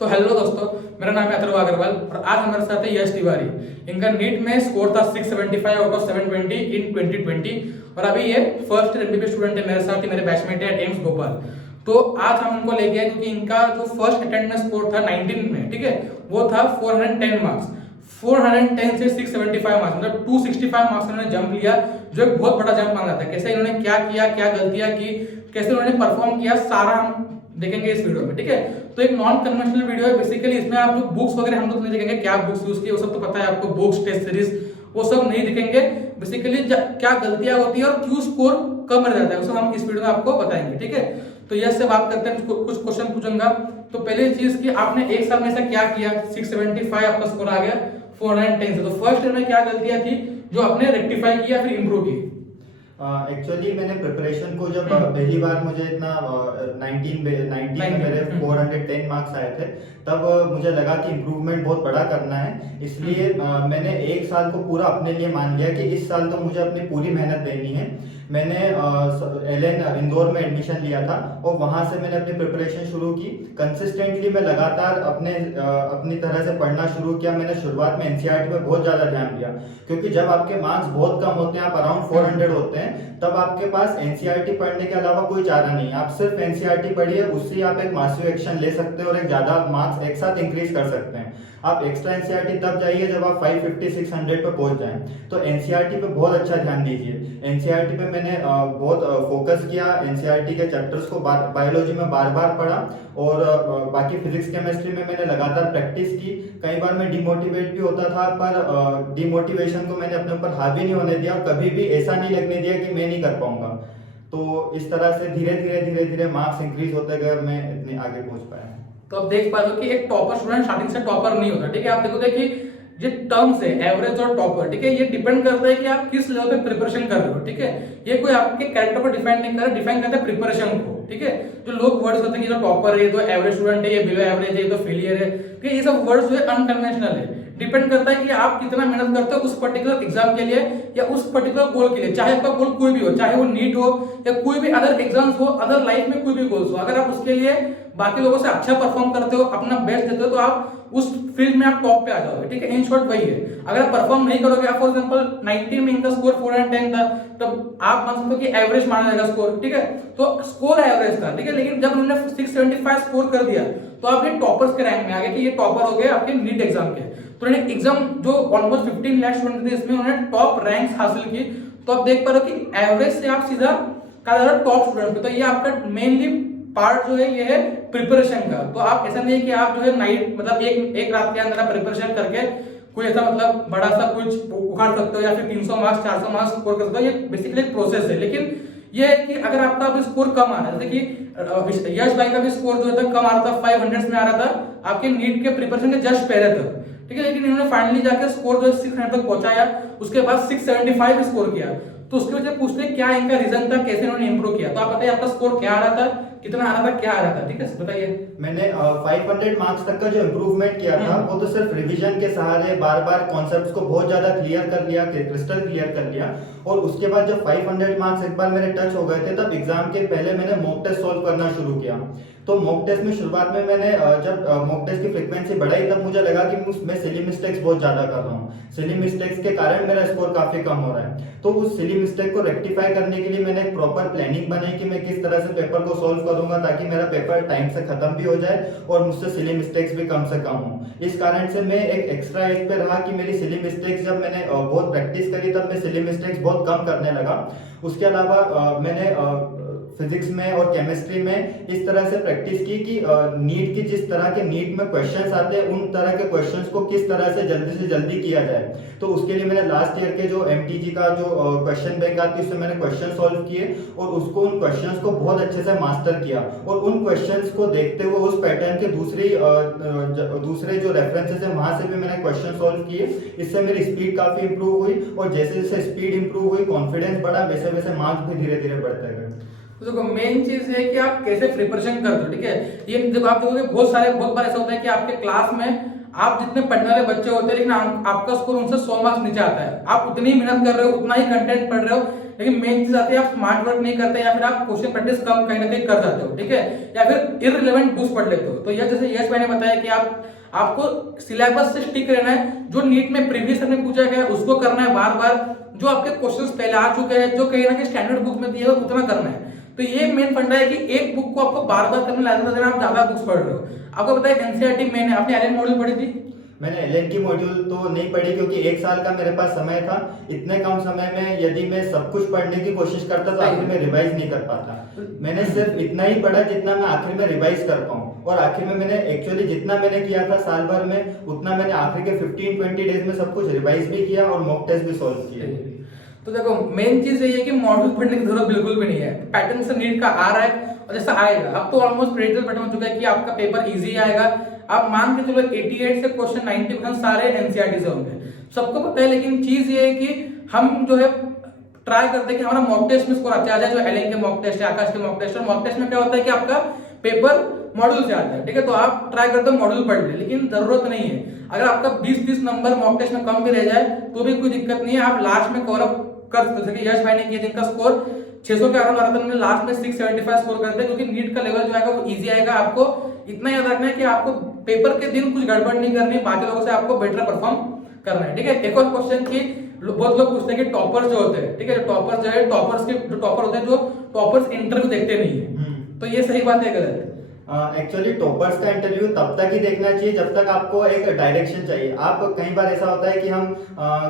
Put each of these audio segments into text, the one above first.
तो हेलो दोस्तों, मेरा नाम है अथर्व अग्रवाल और आज हमारे साथ है यश तिवारी। इनका नीट में स्कोर था 675 आउट ऑफ 720 इन 2020 और अभी ये फर्स्ट ईयर एमबीबीएस स्टूडेंट है, मेरे साथ ही मेरे बैचमेट है एम्स भोपाल। तो आज हम उनको लेके आए क्योंकि इनका जो फर्स्ट अटेम्प्ट में स्कोर था 19 में, ठीक है, वो था 410 मार्क्स। 410 से 675 मार्क्स मतलब 265 मार्क्स इन्होंने जंप लिया, जो एक बहुत बड़ा जंप माना जाता है। कैसे इन्होंने क्या किया, क्या गलतियां की, कैसे उन्होंने परफॉर्म किया, सारा हम देखेंगे इस वीडियो में, ठीक है। तो एक नॉन कन्वेंशनल वीडियो है बेसिकली। इसमें आप लोग बुक्स वगैरह हम लोग नहीं देखेंगे, क्या बुक्स यूज की वो सब तो पता है आपको, बुक्स टेस्ट सीरीज वो सब नहीं दिखेंगे। बेसिकली क्या गलतियां होती है और क्यों स्कोर कम रह जाता है, वो सब हम इस वीडियो में आपको बताएंगे, ठीक है। तो यश से बात करते हैं, कुछ क्वेश्चन पूछूंगा। तो पहली चीज कि आपने एक साल में ऐसा क्या किया, 675 आपका स्कोर आ गया 410 से, तो फर्स्ट ईयर में क्या गलतियां थी जो आपने रेक्टिफाई किया फिर इंप्रूव की? एक्चुअली मैंने प्रिपरेशन को जब पहली बार मुझे इतना 19 में मेरे 410 मार्क्स आए थे, तब मुझे लगा कि इम्प्रूवमेंट बहुत बड़ा करना है। इसलिए मैंने एक साल को पूरा अपने लिए मान लिया कि इस साल तो मुझे अपनी पूरी मेहनत देनी है। मैंने एलएन इंदौर में एडमिशन लिया था और वहां से मैंने अपनी प्रिपरेशन शुरू की। कंसिस्टेंटली मैं लगातार अपनी तरह से पढ़ना शुरू किया। मैंने शुरुआत में एनसीईआरटी पे बहुत ज़्यादा ध्यान दिया, क्योंकि जब आपके मार्क्स बहुत कम होते हैं, आप अराउंड 400 होते हैं, तब आपके पास एनसीईआरटी पढ़ने के अलावा कोई चारा नहीं है। आप सिर्फ एनसीईआरटी पढ़िए, उससे आप एक मासिव एक्शन ले सकते हैं और एक ज़्यादा मार्क्स एक साथ इंक्रीज कर सकते हैं। आप एक्स्ट्रा एनसीईआरटी तब जाइए जब आप 550-600 पे पहुंच जाएं। तो एनसीईआरटी पे बहुत अच्छा ध्यान दीजिए। एनसीईआरटी पे मैंने बहुत फोकस किया। एनसीईआरटी के चैप्टर्स को बायोलॉजी में बार बार पढ़ा और बाकी फिजिक्स केमिस्ट्री में मैंने लगातार प्रैक्टिस की। कई बार मैं डिमोटिवेट भी होता था, पर डिमोटिवेशन को मैंने अपने ऊपर हावी नहीं होने दिया। कभी भी ऐसा नहीं लगने दिया कि मैं नहीं कर पाऊंगा। तो इस तरह से धीरे धीरे मार्क्स इंक्रीज होते गए और मैं इतने आगे पहुंच पाया। तो आप देख पा रहे हो कि एक टॉपर स्टूडेंट स्टार्टिंग से टॉपर नहीं होता, ठीक है। आप देखोगे कि ये टर्म्स है एवरेज और टॉपर, ठीक है, ये डिपेंड करता है कि आप किस लेवल पे प्रिपरेशन कर रहे हो, ठीक है। ये कोई आपके कैरेक्टर को डिफाइन नहीं कर रहा, डिफाइन करता है प्रिपरेशन को, ठीक है। जो लोग वर्ड्स होते हैं कि जो टॉपर है, ये तो एवरेज स्टूडेंट है, ये बिलो एवरेज है, ये तो फेलियर है, ठीक है, ये सब वर्ड्स जो है अनकन्वेंशनल है। डिपेंड करता है कि आप कितना मेहनत करते हो उस पर्टिकुलर एग्जाम के लिए या उस पर्टिकुलर गोल के लिए, चाहे आपका गोल कोई भी हो, चाहे वो नीट हो या कोई भी अदर एग्जाम्स हो, अदर लाइफ में कोई भी गोल्स हो। अगर आप उसके लिए बाकी लोगों से अच्छा परफॉर्म करते हो, अपना बेस्ट देते हो, तो आप उस फील्ड में आप टॉप पे आ जाओगे, ठीक है। इन शॉर्ट वही है। अगर आप परफॉर्म नहीं करोगे, आप फॉर एग्जांपल 19 में इनका स्कोर 410 था, तब आप मान सकते हो कि एवरेज माना जाएगा स्कोर, ठीक है। तो स्कोर एवरेज था, ठीक है, लेकिन जब उन्होंने 675 स्कोर कर दिया तो आप ये टॉपर्स के रैंक में आ गए कि ये टॉपर हो गए आपके नीट एग्जाम के। तो उन्होंने एग्जाम जो ऑलमोस्ट 15 लाख स्टूडेंट थे, इसमें उन्होंने टॉप रैंक्स हासिल की। तो आप देख पा रहे हो कि एवरेज से आप सीधा टॉप स्टूडेंट पे। तो ये आपका मेनली पार्ट जो है ये है प्रिपरेशन का। तो आप ऐसा नहीं है कि आप जो है नाइट मतलब एक रात के अंदर आप प्रिपरेशन करके कोई ऐसा मतलब बड़ा सा कुछ उखाड़ सकते हो या फिर 300 मार्क्स 400 मार्क्स स्कोर कर सकते हो। ये बेसिकली एक प्रोसेस है। लेकिन ये है कि अगर आपका अभी स्कोर कम आ रहा है, जैसे कि यश भाई का भी स्कोर जो है कम आ रहा था, 500 में आ रहा था आपके नीट के प्रिपरेशन के जस्ट पहले तक, ठीक है। लेकिन इन्होंने फाइनली जाकर स्कोर जो 600 तक पहुंचाया, उसके बाद 675 स्कोर किया। तो उसकी वजह पूछते हैं क्या इनका रीजन था, कैसे इन्होंने इंप्रूव किया। तो आप बताइए आपका स्कोर क्या आ रहा था, कितना आ रहा था, क्या आ रहा था, ठीक है, बताइए। मैंने 500 मार्क्स तक का जो इम्प्रूवमेंट किया था वो तो सिर्फ रिवीजन के सहारे बार बार कॉन्सेप्ट्स को बहुत ज्यादा क्लियर कर लिया, क्रिस्टल क्लियर कर लिया। और उसके बाद जब 500 मार्क्स एक बार मेरे टच हो गए थे, तब एग्जाम के पहले मैंने मॉक टेस्ट सॉल्व करना शुरू किया। तो मॉक टेस्ट में शुरुआत में मैंने जब मॉक टेस्ट की फ्रीक्वेंसी बढ़ाई, तब मुझे लगा कि मैं सिली मिस्टेक्स बहुत ज्यादा कर रहा हूँ। सिली मिस्टेक्स के कारण मेरा स्कोर काफी कम हो रहा है। तो उस सिली मिस्टेक को रेक्टिफाई करने के लिए मैंने एक प्रॉपर प्लानिंग बनाई कि मैं किस तरह से पेपर को सॉल्व करूंगा ताकि मेरा पेपर टाइम से खत्म भी हो जाए और मुझसे सिली मिस्टेक्स भी कम से कम हो। इस कारण से मैं एक एक्स्ट्रा एज पे रहा कि मेरी सिली मिस्टेक्स, जब मैंने बहुत प्रैक्टिस करी तब मैं सिली मिस्टेक्स बहुत कम करने लगा। उसके अलावा मैंने फिजिक्स में और केमिस्ट्री में इस तरह से प्रैक्टिस की कि नीट की जिस तरह के नीट में क्वेश्चंस आते हैं, उन तरह के क्वेश्चंस को किस तरह से जल्दी किया जाए। तो उसके लिए मैंने लास्ट ईयर के जो एमटीजी का जो क्वेश्चन बैंक आती है, उससे मैंने क्वेश्चन सॉल्व किए और उसको उन क्वेश्चंस को बहुत अच्छे से मास्टर किया। और उन क्वेश्चंस को देखते हुए उस पैटर्न के दूसरे जो रेफरेंसेस है वहां से भी मैंने क्वेश्चन सॉल्व किए। इससे मेरी स्पीड काफी इंप्रूव हुई और जैसे जैसे स्पीड इंप्रूव हुई, कॉन्फिडेंस बढ़ा, वैसे वैसे मार्क्स भी धीरे धीरे बढ़ते गए। तो देखो मेन चीज है कि आप कैसे प्रिपरेशन करते हो, ठीक है। ये देखो आप देखोगे बहुत बार ऐसा होता है कि आपके क्लास में आप जितने पढ़ने वाले बच्चे होते हैं लेकिन आपका स्कोर उनसे 100 मार्क्स नीचे आता है, आप उतनी ही मेहनत कर रहे हो, उतना ही कंटेंट पढ़ रहे हो, लेकिन मेन चीज आती है आप स्मार्ट वर्क नहीं करते, या फिर आप क्वेश्चन प्रैक्टिस कम कहीं ना कहीं कर जाते हो, ठीक है, या फिर इररिलेवेंट बुक्स पढ़ लेते हो। तो यह जैसे यश मैंने बताया कि आपको सिलेबस से स्टिक रहना है, जो नीट में प्रीवियस में पूछा गया है उसको करना है बार बार, जो आपके क्वेश्चंस पहले आ चुके हैं, जो कहीं ना कहीं स्टैंडर्ड बुक में दिए हुए उतना करना है। तो ये मेन फंडा है कि एक बुक को आपको बार बार करना है, आप ज्यादा बुक्स पढ़ रहे हो। आपको पता है एनसीईआरटी मेन है, आपने एलएन मॉड्यूल पढ़ी थी? मैंने एलएन की मॉड्यूल तो नहीं पढ़ी, क्योंकि 1 साल का मेरे पास समय था। इतने कम समय में यदि मैं सब कुछ पढ़ने की कोशिश करता तो आखिर में रिवाइज नहीं कर पाता। मैंने सिर्फ इतना ही पढ़ा जितना मैं आखिर में रिवाइज कर पाऊँ, और आखिर में मैंने एक्चुअली जितना मैंने किया था साल भर में उतना मैंने आखिर के 15-20 डेज में सब कुछ रिवाइज भी किया और मॉक टेस्ट भी सॉल्व किए। तो देखो मेन चीज ये है कि मॉड्यूल पढ़ने की जरूरत बिल्कुल भी नहीं है, पैटर्न से नीट का आ रहा है और जैसा आएगा, अब तो ऑलमोस्ट प्रेडिक्ट पैटर्न हो चुका है कि आपका पेपर इजी आएगा। आप मान के चलो 88 से क्वेश्चन 90% सारे एनसीईआरटी से होंगे, सबको पता है। लेकिन चीज ये है कि हम जो है ट्राई करते हैं कि हमारा मॉक टेस्ट में स्कोर अच्छा आ जाए, जो एलएन के मॉक टेस्ट है, आकाश के मॉक टेस्ट है। मॉक टेस्ट में क्या होता है कि आपका पेपर मॉड्यूल से आता है, ठीक है, तो आप ट्राई करते हो मॉड्यूल पढ़ ले, लेकिन जरूरत नहीं है। अगर आपका 20-20 नंबर मॉक टेस्ट में कम भी रह जाए तो भी कोई दिक्कत नहीं है, आप लास्ट में कवर अप कर सकते हैं। यश भाई ने किया जिनका स्कोर 600 के अराउंड आ रहा था, उन्होंने लास्ट में 675 स्कोर करते हैं, क्योंकि नीट का लेवल जो आएगा वो इजी आएगा। आपको इतना याद रखना है कि आपको पेपर के दिन कुछ गड़बड़ नहीं करनी, बाकी लोगों से आपको बेटर परफॉर्म करना है, ठीक है। एक और क्वेश्चन की बहुत लोग पूछते हैं कि टॉपर्स जो होते हैं, ठीक है, टॉपर्स जो है टॉपर्स के जो टॉपर होते हैं, जो टॉपर्स इंटरव्यू देखते नहीं है, तो ये सही बात है गलत है? एक्चुअली टॉपर्स का इंटरव्यू तब तक ही देखना चाहिए जब तक आपको एक डायरेक्शन चाहिए। आप कई बार ऐसा होता है कि हम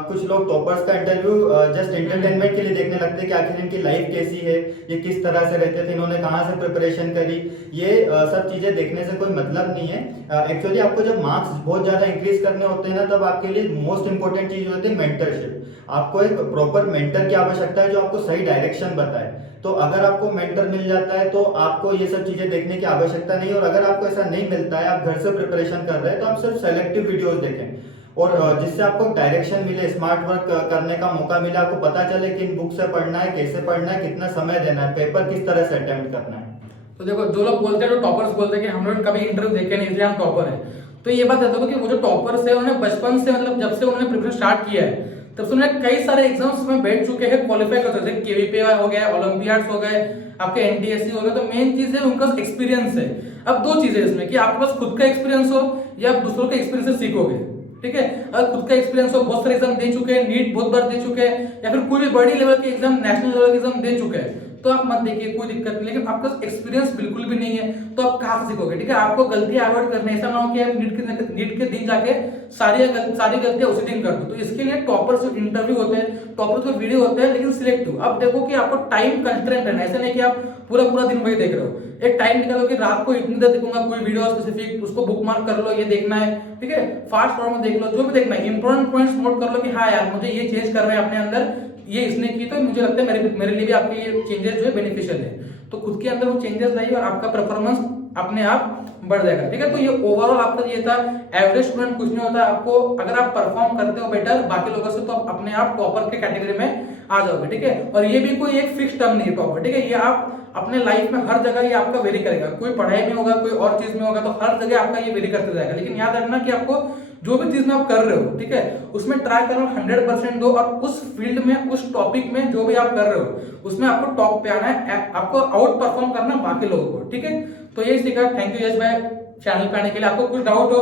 कुछ लोग टॉपर्स का इंटरव्यू जस्ट एंटरटेनमेंट के लिए देखने लगते हैं कि आखिर इनकी लाइफ कैसी है, ये किस तरह से रहते थे, इन्होंने कहाँ से प्रिपरेशन करी, ये सब चीजें देखने से कोई मतलब नहीं है। एक्चुअली आपको जब मार्क्स बहुत ज्यादा इंक्रीज करने होते हैं ना, तब आपके लिए मोस्ट इंपॉर्टेंट चीज होती है मेंटरशिप। आपको एक प्रॉपर मेंटर की आवश्यकता है जो आपको सही डायरेक्शन बताए। तो अगर आपको मेंटर मिल जाता है तो आपको ये सब चीजें देखने की आवश्यकता नहीं है, और अगर आपको ऐसा नहीं मिलता है, आप घर से प्रिपरेशन कर रहे हैं, तो आप सिर्फ सेलेक्टिव वीडियोस देखें और जिससे आपको डायरेक्शन मिले, स्मार्ट वर्क करने का मौका मिले, आपको पता चले कि इन बुक से पढ़ना है, कैसे पढ़ना है, कितना समय देना है, पेपर किस तरह से अटेम्प्ट करना है। तो देखो जो लोग बोलते हैं, जो टॉपर्स बोलते हैं कि हम लोग कभी इंटरव्यू देखे नहीं इसलिए हम टॉपर है, तो ये बात बताता हूँ कि वो जो टॉपर्स है उन्होंने बचपन से, मतलब जब से उन्होंने प्रिपरेशन स्टार्ट किया है तब से उन्होंने कई सारे एग्जाम्स में बैठ चुके हैं, क्वालिफाई कर सकते हैं, केवीपीआई हो गया, ओलंपियाड्स हो गए, आपके एनटीएससी हो गए। तो मेन चीज है उनका एक्सपीरियंस है। अब दो चीजें इसमें कि आपके पास खुद का एक्सपीरियंस हो या आप दूसरों के एक्सपीरियंस से सीखोगे, ठीक है। अगर खुद का एक्सपीरियंस हो, बहुत सारे एग्जाम दे चुके हैं, नीट बहुत बार दे चुके हैं, या फिर कोई भी बड़ी लेवल के एग्जाम, नेशनल लेवल के एग्जाम दे चुके हैं, तो आप मत देखिए, कोई दिक्कत नहीं। लेकिन आपका एक्सपीरियंस बिल्कुल भी नहीं है तो आप कहाँ से सीखोगे, ठीक है। आपको गलतियां अवॉइड करनी है, ऐसा ना हो कि आप नीट के दिन जाके सारी गलतियां उसी दिन कर दो। तो इसके लिए टॉपर्स जो इंटरव्यू होते हैं, टॉपर्स जो वीडियो होते हैं, लेकिन सिलेक्टिव। अब देखो कि आपको टाइम कंस्ट्रेंट रहना है, ऐसा नहीं कि आप पूरा दिन वही देख रहे हो। एक टाइम निकालो कि रात को इतनी देर देखूंगा कोई वीडियो स्पेसिफिक, उसको बुकमार्क कर लो, ये देखना है, ठीक है। फास्ट फॉर्म में देख लो, जो भी देखना है, इंपॉर्टेंट पॉइंट्स नोट कर लो कि हाँ यार मुझे ये चेंज करना है अपने अंदर, ये इसने की तो मुझे लगता है मेरे लिए भी आपके ये चेंजेस जो है बेनिफिशियल है। तो खुद के अंदर वो चेंजेस लाइए और आपका परफॉर्मेंस अपने आप बढ़ जाएगा, ठीक है। तो ये ओवरऑल आपका ये था, एवरेज स्टूडेंट कुछ नहीं होता। आपको अगर आप परफॉर्म करते हो बेटर बाकी लोगों से, तो आप अपने आप टॉपर के कैटेगरी में आ जाओगे, ठीक है। और ये भी कोई एक फिक्स टर्म नहीं है टॉपर, ठीक है। ये आप अपने लाइफ में हर जगह ये आपका वेरी करेगा, कोई पढ़ाई में होगा, कोई और चीज में होगा, तो हर जगह आपका ये वेरी करते जाएगा। लेकिन याद रखना कि आपको जो भी चीज में आप कर रहे हो, ठीक है, उसमें ट्राई करो 100% दो, और उस फील्ड में, उस टॉपिक में जो भी आप कर रहे हो उसमें आपको टॉप पे आना है, आपको आउट परफॉर्म करना बाकी लोगों को, ठीक है। तो यही सीखा। थैंक यू यश भाई चैनल पे आने के लिए। आपको कुछ डाउट हो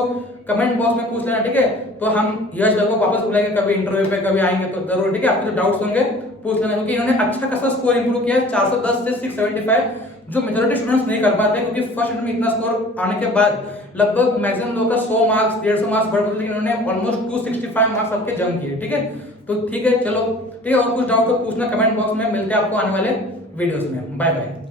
कमेंट बॉक्स में पूछ लेना, ठीक है। तो हम यश भाई को वापस बुलाएंगे कभी इंटरव्यू पे, कभी आएंगे तो जरूर, ठीक है। आपके जो डाउट्स होंगे पूछ लेना, क्योंकि इन्होंने अच्छा खासा स्कोर इंप्रूव किया है, 410 से 675, जो मेजॉरिटी स्टूडेंट्स नहीं कर पाते, क्योंकि फर्स्ट में इतना स्कोर आने के बाद लगभग मैक्सिमम लोगों का 100 मार्क्स 150 मार्क्स बढ़ गए, लेकिन उन्होंने ऑलमोस्ट 265 मार्क्स सबके जम किए, ठीक है। तो ठीक है, चलो ठीक है। और कुछ डाउट तो पूछना कमेंट बॉक्स में, मिलते हैं आपको आने वाले वीडियोस में। Bye bye.